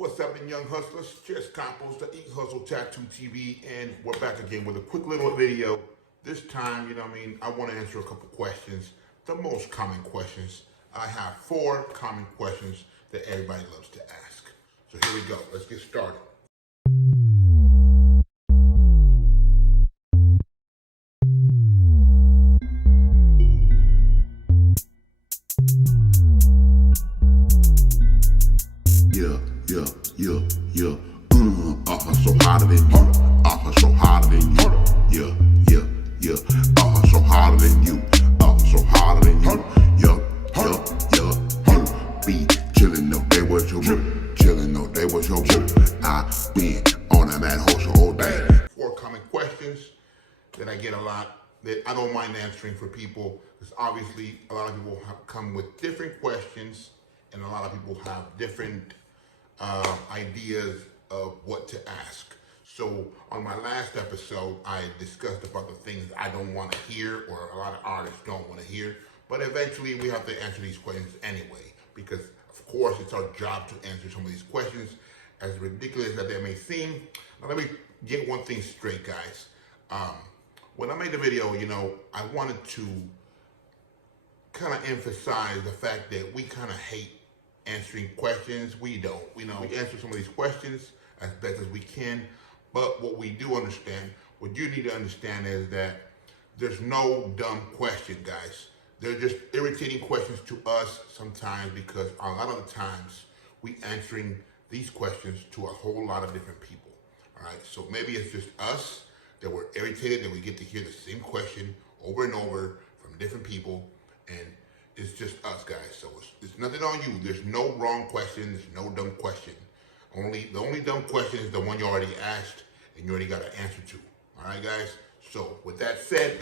What's happening, young hustlers? Just Campos, the Eat Hustle Tattoo TV, and we're back again with a quick little video. This time, I want to answer a couple questions, the most common questions. I have 4 common questions that everybody loves to ask. So here we go. Let's get started. Yeah. So harder than you. So harder than you. Yeah. So harder than you. So harder than you. Yeah. Be chillin' though, they was your chillin' though, they was your I been on that man hustle all day. 4 common questions that I get a lot that I don't mind answering for people, because obviously a lot of people have come with different questions, and a lot of people have different ideas of what to ask. So on my last episode, I discussed about the things I don't want to hear, or a lot of artists don't want to hear, but eventually we have to answer these questions anyway, because of course it's our job to answer some of these questions, as ridiculous as they may seem. Now let me get one thing straight, guys. When I made the video, I wanted to kind of emphasize the fact that we kind of hate answering questions. We don't. We answer some of these questions as best as we can, but what we do understand, what you need to understand, is that there's no dumb question, guys. They're just irritating questions to us sometimes, because a lot of the times we answering these questions to a whole lot of different people. All right, so maybe it's just us that we're irritated that we get to hear the same question over and over from different people, and it's just us, guys. So it's nothing on you. There's no wrong question. There's no dumb question. The only dumb question is the one you already asked and you already got an answer to. All right, guys? So with that said,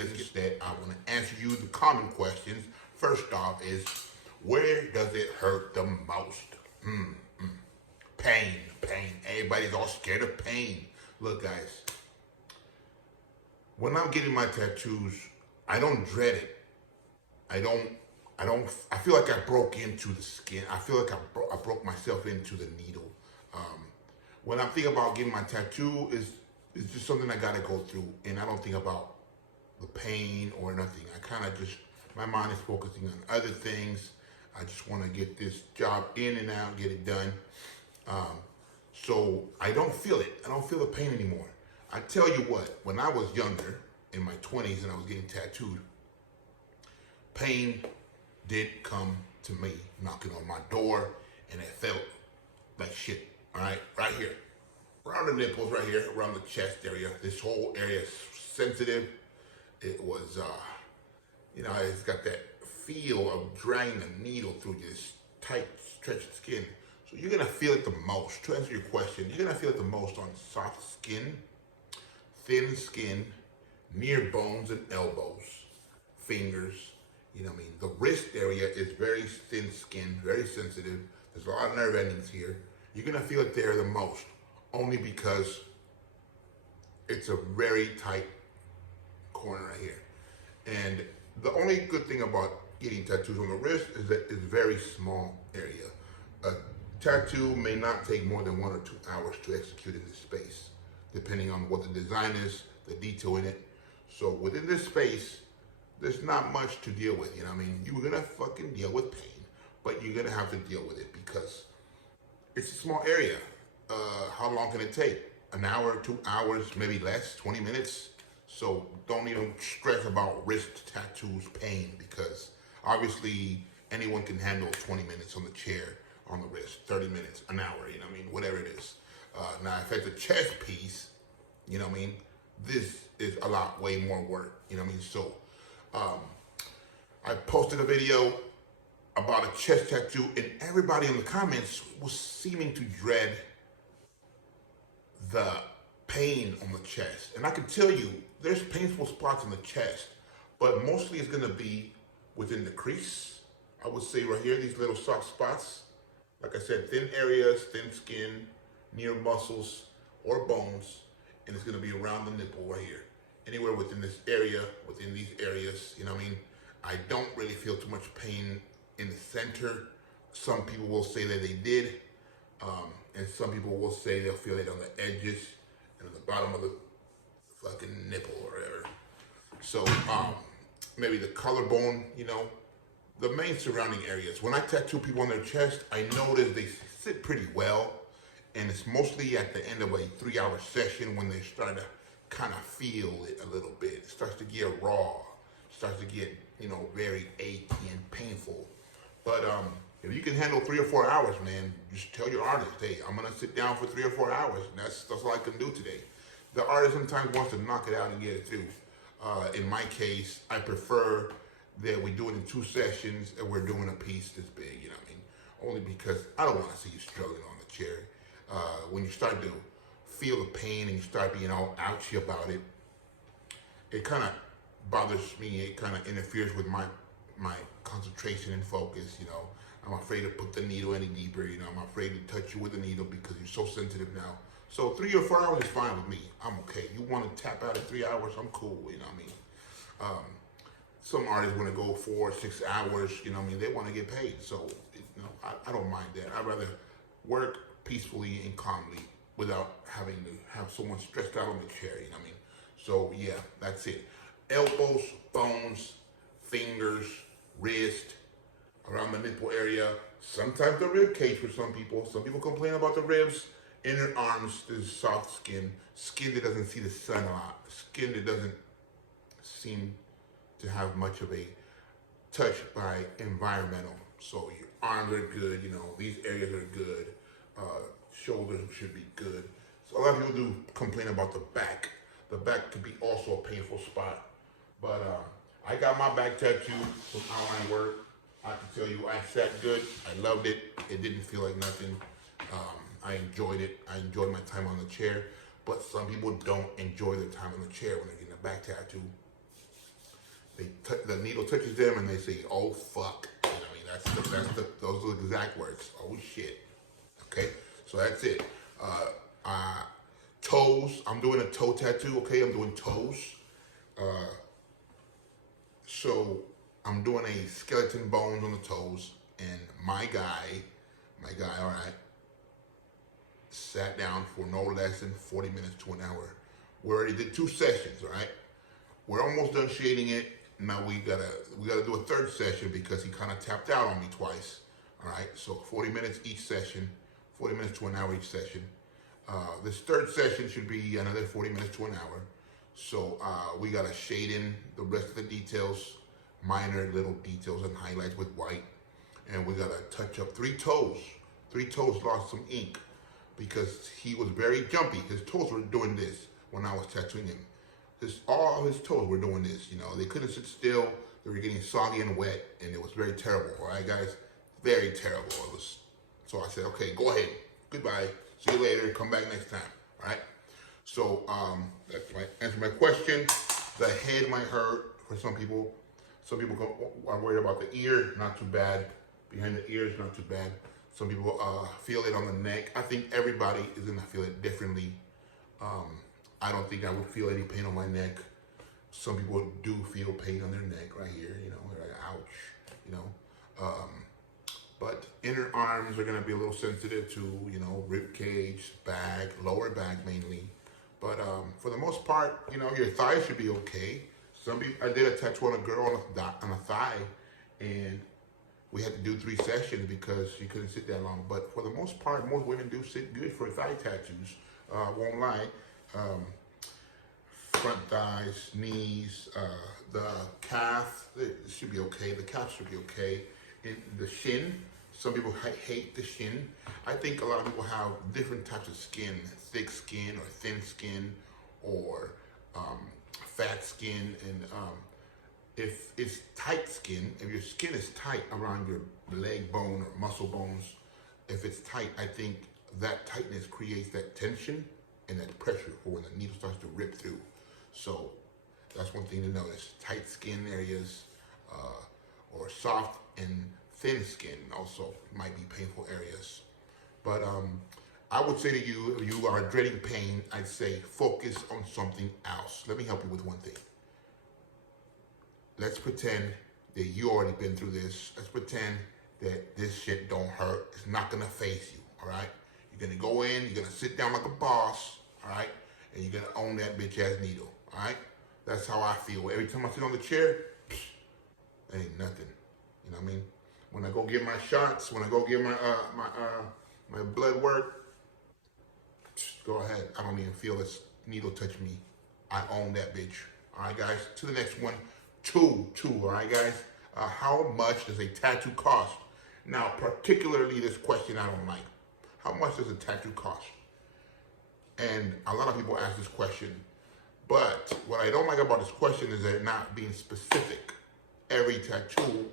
I want to answer you the common questions. First off is, where does it hurt the most? Pain. Everybody's all scared of pain. Look, guys, when I'm getting my tattoos, I don't dread it. I feel like I broke into the skin. I feel like I broke myself into the needle. When I'm thinking about getting my tattoo, it's just something I gotta go through, and I don't think about the pain or nothing. I kind of just, my mind is focusing on other things. I just want to get this job in and out, get it done. So I don't feel it. I don't feel the pain anymore. I tell you what, when I was younger, in my 20s, and I was getting tattooed, pain did come to me, knocking on my door, and it felt like shit. All right, right here, around the nipples, right here, around the chest area. This whole area is sensitive. It was, it's got that feel of dragging a needle through this tight, stretched skin. So you're gonna feel it the most. To answer your question, you're gonna feel it the most on soft skin, thin skin, near bones and elbows, fingers. The wrist area is very thin skin, very sensitive. There's a lot of nerve endings here. You're gonna feel it there the most, only because it's a very tight corner right here. And the only good thing about getting tattoos on the wrist is that it's a very small area. A tattoo may not take more than 1 or 2 hours to execute in this space, depending on what the design is, the detail in it. So within this space, there's not much to deal with, You're gonna fucking deal with pain, but you're gonna have to deal with it because it's a small area. How long can it take? An hour, 2 hours, maybe less, 20 minutes? So don't even stress about wrist tattoos pain, because obviously anyone can handle 20 minutes on the chair, on the wrist, 30 minutes, an hour, whatever it is. Now, if it's a chest piece, this is a lot, way more work, So, I posted a video about a chest tattoo, and everybody in the comments was seeming to dread the pain on the chest. And I can tell you, there's painful spots in the chest, but mostly it's gonna be within the crease. I would say right here, these little soft spots. Like I said, thin areas, thin skin, near muscles or bones, and it's gonna be around the nipple right here. Anywhere within this area, within these areas, I don't really feel too much pain in the center. Some people will say that they did, And some people will say they'll feel it on the edges and on the bottom of the fucking nipple or whatever. So maybe the collarbone, the main surrounding areas. When I tattoo people on their chest, I notice they sit pretty well, and it's mostly at the end of a 3-hour session when they start to kind of feel it a little bit. It starts to get raw, starts to get very achy and painful. But if you can handle 3 or 4 hours, man, just tell your artist, hey, I'm gonna sit down for 3 or 4 hours, and that's all I can do today. The artist sometimes wants to knock it out and get it through. In my case, I prefer that we do it in 2 sessions and we're doing a piece this big, only because I don't want to see you struggling on the chair. When you start to feel the pain and you start being all ouchy about it, it kind of bothers me. It kind of interferes with my concentration and focus. I'm afraid to put the needle any deeper. I'm afraid to touch you with the needle because you're so sensitive now. So 3 or 4 hours is fine with me. I'm okay. You want to tap out at 3 hours, I'm cool. Some artists want to go 4 or 6 hours. They want to get paid. So I don't mind that. I'd rather work peacefully and calmly without having to have someone stressed out on the chair. So yeah, that's it. Elbows, bones, fingers, wrist, around the nipple area. Sometimes the rib cage for some people. Some people complain about the ribs. Inner arms, there's soft skin that doesn't see the sun a lot, skin that doesn't seem to have much of a touch by environmental. So your arms are good, these areas are good, shoulders should be good. So a lot of people do complain about the back. The back could be also a painful spot. But I got my back tattoo from outline work. I can tell you I sat good, I loved it, it didn't feel like nothing. I enjoyed it. I enjoyed my time on the chair, but some people don't enjoy their time on the chair when they're getting a back tattoo. The needle touches them and they say, "Oh fuck!" Those are the exact words. Oh shit. Okay, so that's it. Toes. I'm doing a toe tattoo. Okay, I'm doing toes. So I'm doing a skeleton bones on the toes, and my guy, all right, sat down for no less than 40 minutes to an hour. We already did 2 sessions, all right? We're almost done shading it. Now we gotta do a 3rd session because he kind of tapped out on me twice, all right? So 40 minutes each session, 40 minutes to an hour each session. This 3rd session should be another 40 minutes to an hour. So we gotta shade in the rest of the details, minor little details and highlights with white. And we gotta touch up 3 toes. 3 toes lost some ink because he was very jumpy. His toes were doing this when I was tattooing him. All his toes were doing this, They couldn't sit still. They were getting soggy and wet, and it was very terrible, all right, guys? Very terrible. So I said, okay, go ahead. Goodbye. See you later. Come back next time, all right? So that's my answer my question. The head might hurt for some people. Some people are worried about the ear. Not too bad. Behind the ears, not too bad. Some people feel it on the neck. I think everybody is gonna feel it differently. I don't think I would feel any pain on my neck. Some people do feel pain on their neck right here, they're like, ouch, But inner arms are gonna be a little sensitive to, rib cage, back, lower back mainly. But for the most part, your thighs should be okay. I did a tattoo on a girl on a thigh, and we had to do 3 sessions because she couldn't sit that long. But for the most part, most women do sit good for thigh tattoos. Won't lie. Front thighs, knees, the calf, it should be okay. The calf should be okay. And the shin, some people hate the shin. I think a lot of people have different types of skin, thick skin or thin skin or fat skin. And if it's tight skin, if your skin is tight around your leg bone or muscle bones, if it's tight, I think that tightness creates that tension and that pressure for when the needle starts to rip through. So that's one thing to notice. Tight skin areas or soft and thin skin also might be painful areas. But I would say to you, if you are dreading pain, I'd say focus on something else. Let me help you with one thing. Let's pretend that you already been through this. Let's pretend that this shit don't hurt. It's not gonna faze you, all right? You're gonna go in, you're gonna sit down like a boss, all right? And you're gonna own that bitch ass needle, all right? That's how I feel. Every time I sit on the chair, ain't nothing. You know what I mean? When I go get my shots, when I go get my blood work, go ahead. I don't even feel this needle touch me. I own that bitch. All right, guys. To the next one. Two. All right, guys. How much does a tattoo cost? Now, particularly this question I don't like. How much does a tattoo cost? And a lot of people ask this question. But what I don't like about this question is that it not being specific. Every tattoo,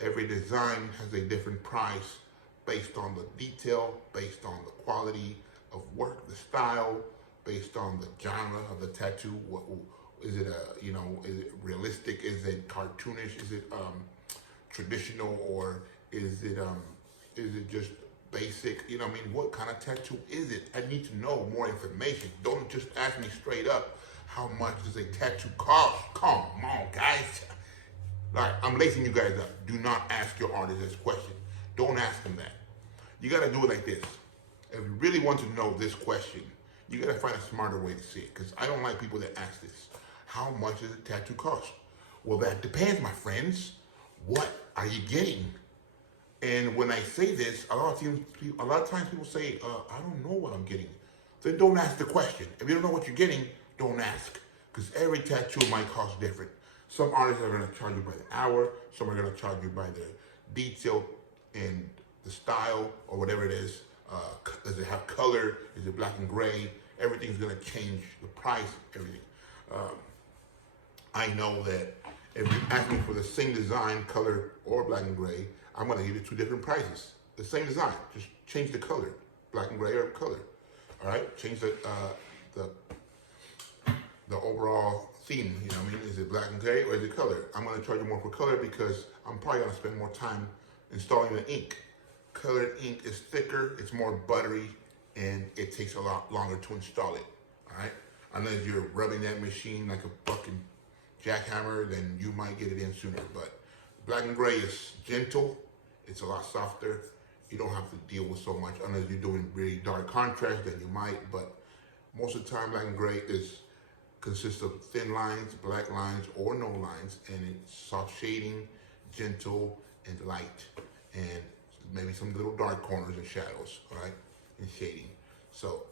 every design has a different price based on the detail, based on the quality of work, the style, based on the genre of the tattoo. What is it? Is it realistic? Is it cartoonish? Is it traditional, or is it just basic? You know what I mean? What kind of tattoo is it? I need to know more information. Don't just ask me straight up, how much does a tattoo cost? Come on, guys. Like, I'm lacing you guys up. Do not ask your artist this question. Don't ask them that. You gotta do it like this. If you really want to know this question, you gotta find a smarter way to say it, because I don't like people that ask this. How much does a tattoo cost? Well, that depends, my friends. What are you getting? And when I say this, a lot of times people say, I don't know what I'm getting. Then don't ask the question. If you don't know what you're getting, don't ask, because every tattoo might cost different. Some artists are going to charge you by the hour. Some are going to charge you by the detail and the style, or whatever it is. Does it have color? Is it black and gray? Everything's going to change the price, everything. I know that if you ask me for the same design, color, or black and gray, I'm going to give you two different prices. The same design, just change the color, black and gray or color. All right, change the overall theme. You know what I mean? Is it black and gray or is it color? I'm going to charge you more for color because I'm probably going to spend more time installing the ink. Colored ink is thicker, it's more buttery, and it takes a lot longer to install it. All right, unless you're rubbing that machine like a fucking jackhammer, then you might get it in sooner. But black and gray is gentle, it's a lot softer. You don't have to deal with so much unless you're doing really dark contrast, then you might. But most of the time, black and gray consists of thin lines, black lines, or no lines, and it's soft shading, gentle, and light, and maybe some little dark corners and shadows, all right, and shading. So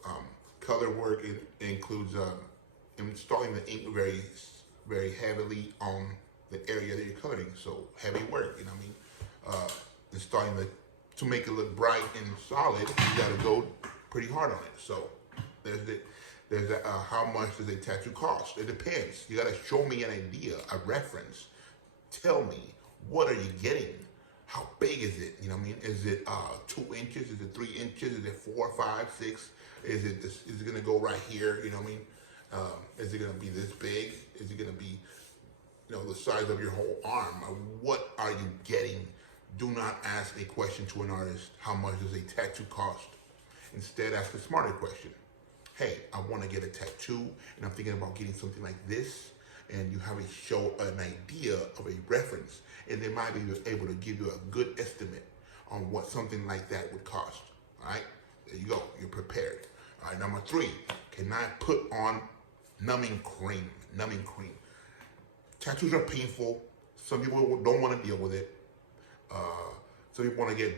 color work includes installing the ink very, very heavily on the area that you're coloring. So heavy work, you know what I mean? Installing to make it look bright and solid, you gotta go pretty hard on it. So there's how much does a tattoo cost? It depends. You gotta show me an idea, a reference. Tell me, what are you getting? How big is it? You know what I mean? Is it 2 inches? Is it 3 inches? Is it 4, 5, 6? Is it gonna go right here? You know what I mean? Is it gonna be this big? Is it gonna be, the size of your whole arm? What are you getting? Do not ask a question to an artist, how much does a tattoo cost? Instead, ask a smarter question. Hey, I want to get a tattoo, and I'm thinking about getting something like this, and you have an idea of a reference, and they might be able to give you a good estimate on what something like that would cost. All right, there you go. You're prepared. All right, number 3, can I put on numbing cream? Numbing cream. Tattoos are painful. Some people don't want to deal with it. Some people want to get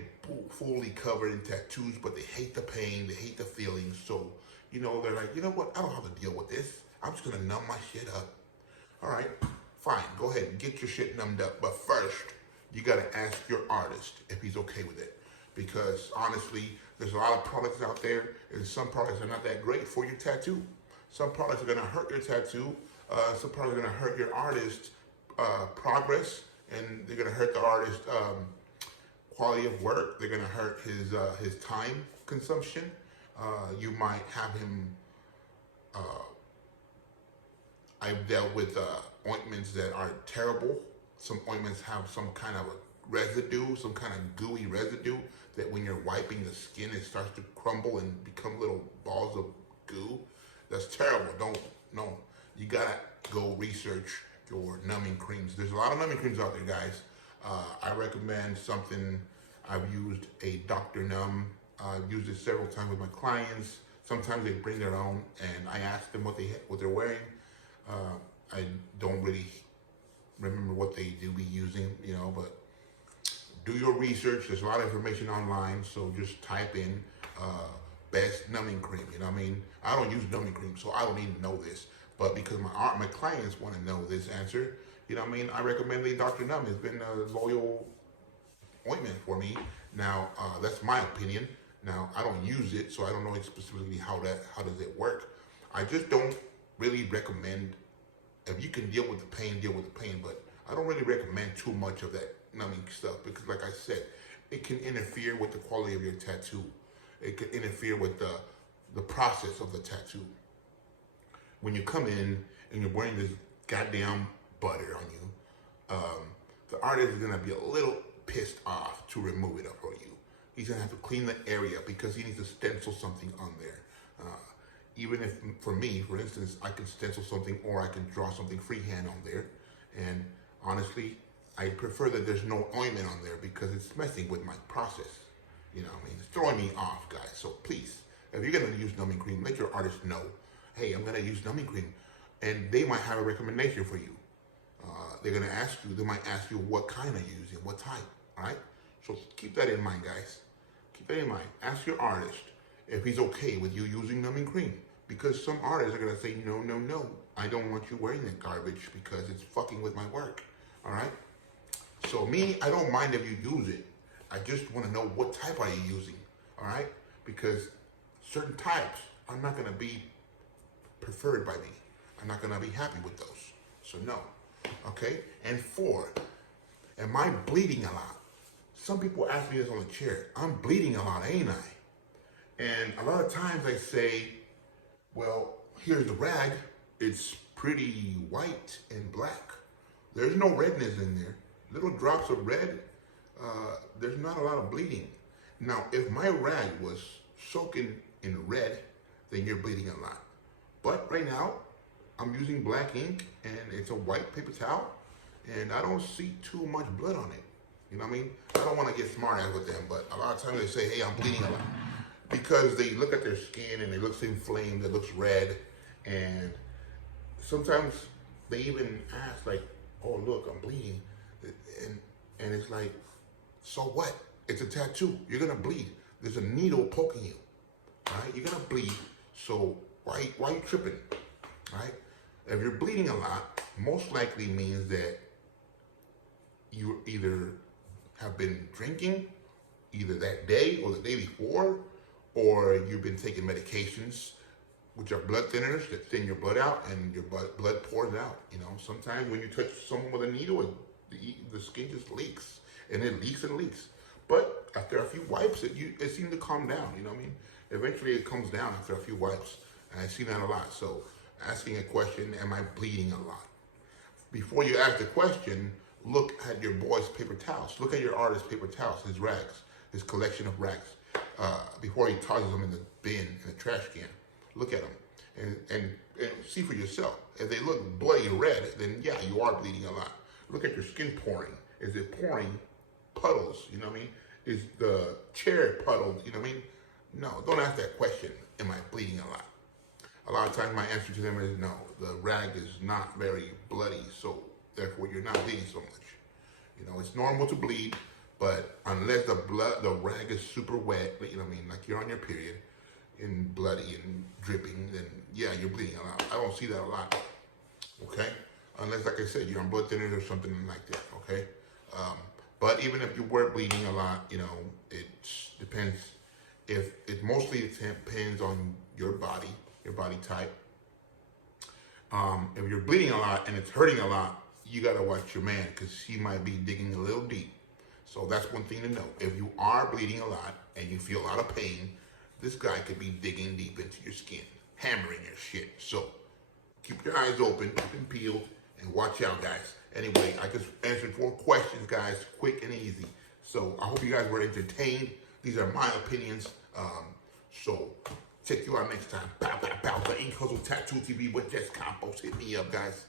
fully covered in tattoos, but they hate the pain, they hate the feelings. So, they're like, you know what? I don't have to deal with this. I'm just going to numb my shit up. All right, fine. Go ahead and get your shit numbed up. But first, you got to ask your artist if he's okay with it. Because honestly, there's a lot of products out there, and some products are not that great for your tattoo. Some products are going to hurt your tattoo. Some products are going to hurt your artist's progress, and they're going to hurt the artist's quality of work. They're going to hurt his time consumption. You might have him. I've dealt with ointments that are terrible. Some ointments have some kind of a residue, some kind of gooey residue that when you're wiping the skin, it starts to crumble and become little balls of goo. That's terrible. No. You gotta go research your numbing creams. There's a lot of numbing creams out there, guys. I recommend something. I've used a Dr. Numb I've used it several times with my clients. Sometimes they bring their own, and I ask them what they're wearing. I don't really remember what they do be using, but do your research. There's a lot of information online, so just type in best numbing cream. You know what I mean? I don't use numbing cream, so I don't even know this. But because my clients want to know this answer, you know what I mean? I recommend the Dr. Numb. It's been a loyal ointment for me. Now, that's my opinion. Now, I don't use it, so I don't know specifically how does it work. I just don't really recommend, if you can deal with the pain, deal with the pain, but I don't really recommend too much of that numbing stuff because, like I said, it can interfere with the quality of your tattoo. It can interfere with the process of the tattoo. When you come in and you're wearing this goddamn butter on you, the artist is gonna be a little pissed off to remove it for you. He's gonna have to clean the area because he needs to stencil something on there. Even if, for me, for instance, I can stencil something or I can draw something freehand on there. And honestly, I prefer that there's no ointment on there because it's messing with my process. You know what I mean? It's throwing me off, guys. So please, if you're gonna use numbing cream, let your artist know, hey, I'm gonna use numbing cream. And they might have a recommendation for you. They might ask you what kind are you using, what type, all right? So keep that in mind, guys. Keep that in mind. Ask your artist if he's okay with you using numbing cream. Because some artists are gonna say, no, no, no. I don't want you wearing that garbage because it's fucking with my work, all right? So me, I don't mind if you use it. I just wanna know what type are you using, all right? Because certain types are not gonna be preferred by me. I'm not gonna be happy with those. So no, okay? And 4, am I bleeding a lot? Some people ask me this on the chair. I'm bleeding a lot, ain't I? And a lot of times I say, well, here's the rag. It's pretty white and black. There's no redness in there. Little drops of red, there's not a lot of bleeding. Now, if my rag was soaking in red, then you're bleeding a lot. But right now, I'm using black ink and it's a white paper towel and I don't see too much blood on it. You know what I mean? I don't want to get smart ass with them, but a lot of times they say, hey, I'm bleeding a lot. Because they look at their skin and it looks inflamed, it looks red. And sometimes they even ask like, oh, look, I'm bleeding. And it's like, so what? It's a tattoo. You're going to bleed. There's a needle poking you. All right? You're going to bleed. So why are you tripping? All right? If you're bleeding a lot, most likely means that you either have been drinking either that day or the day before, or you've been taking medications, which are blood thinners that thin your blood out and your blood pours out. You know, sometimes when you touch someone with a needle, the skin just leaks, and it leaks and leaks. But after a few wipes, it seems to calm down. You know what I mean? Eventually, it comes down after a few wipes, and I see that a lot. So, asking a question, am I bleeding a lot? Before you ask the question, look at your boy's paper towels. Look at your artist's paper towels, his rags, his collection of rags. Before he tosses them in the bin, in the trash can. Look at them and see for yourself. If they look bloody red, then yeah, you are bleeding a lot. Look at your skin pouring. Is it pouring puddles? You know what I mean? Is the chair puddled? You know what I mean? No, don't ask that question. Am I bleeding a lot? A lot of times my answer to them is no. The rag is not very bloody, so therefore you're not bleeding so much. You know, it's normal to bleed, but unless the rag is super wet, you know what I mean, like you're on your period and bloody and dripping, then yeah, you're bleeding a lot. I don't see that a lot, okay? Unless, like I said, you're on blood thinners or something like that, okay? But even if you were bleeding a lot, you know, it depends. It mostly depends on your body type. If you're bleeding a lot and it's hurting a lot, you gotta watch your man because he might be digging a little deep. So that's one thing to know. If you are bleeding a lot and you feel a lot of pain, this guy could be digging deep into your skin, hammering your shit. So keep your eyes open, keep them peeled, and watch out, guys. Anyway, I just answered 4 questions, guys, quick and easy. So I hope you guys were entertained. These are my opinions. So check you out next time. Pow, pow, pow. The Ink Hustle Tattoo TV with Jess Campos. Hit me up, guys.